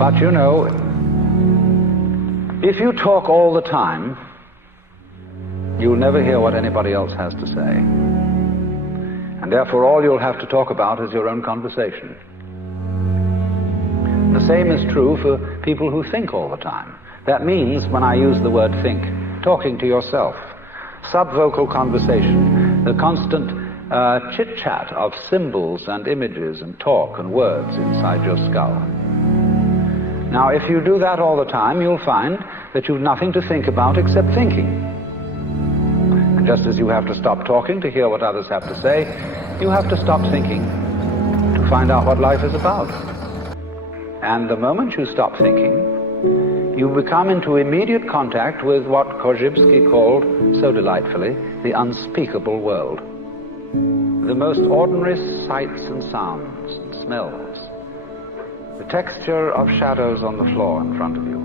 But you know, if you talk all the time, you'll never hear what anybody else has to say. And therefore all you'll have to talk about is your own conversation. The same is true for people who think all the time. That means, when I use the word think, talking to yourself, subvocal conversation, the constant chit-chat of symbols and images and talk and words inside your skull. Now, if you do that all the time, you'll find that you've nothing to think about except thinking. And just as you have to stop talking to hear what others have to say, you have to stop thinking to find out what life is about. And the moment you stop thinking, you become into immediate contact with what Korzybski called, so delightfully, the unspeakable world. The most ordinary sights and sounds and smells. The texture of shadows on the floor in front of you.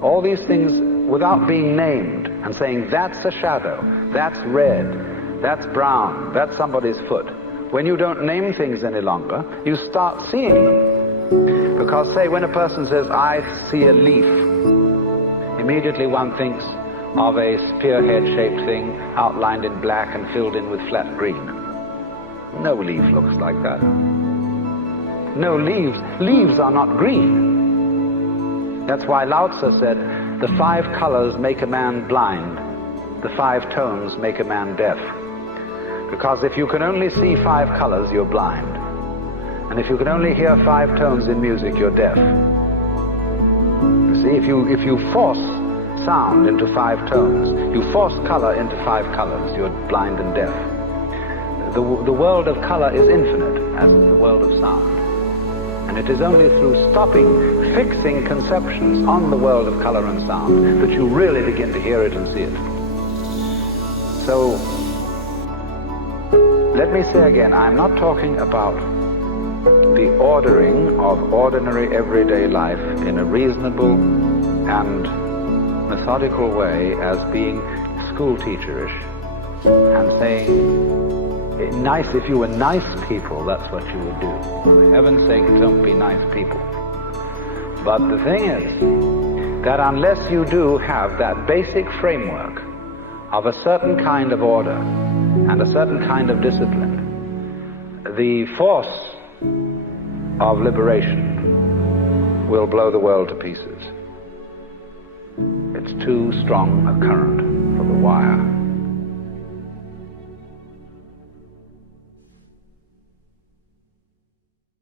All these things, without being named and saying, that's a shadow, that's red, that's brown, that's somebody's foot. When you don't name things any longer, you start seeing them. Because, say, when a person says, I see a leaf, immediately one thinks of a spearhead-shaped thing outlined in black and filled in with flat green. No leaf looks like that. No leaves are not green. That's why Lao Tzu said, the 5 colors make a man blind, the 5 tones make a man deaf. Because if you can only see 5 colors, you're blind. And if you can only hear 5 tones in music, you're deaf. You see, if you force sound into 5 tones, you force color into 5 colors, you're blind and deaf. The world of color is infinite, as is the world of sound. And it is only through stopping, fixing conceptions on the world of color and sound that you really begin to hear it and see it. So, let me say again, I'm not talking about the ordering of ordinary everyday life in a reasonable and methodical way as being school-teacherish and saying, nice, if you were nice people, that's what you would do. For heaven's sake, don't be nice people. But the thing is that unless you do have that basic framework of a certain kind of order and a certain kind of discipline, the force of liberation will blow the world to pieces. It's too strong a current for the wire.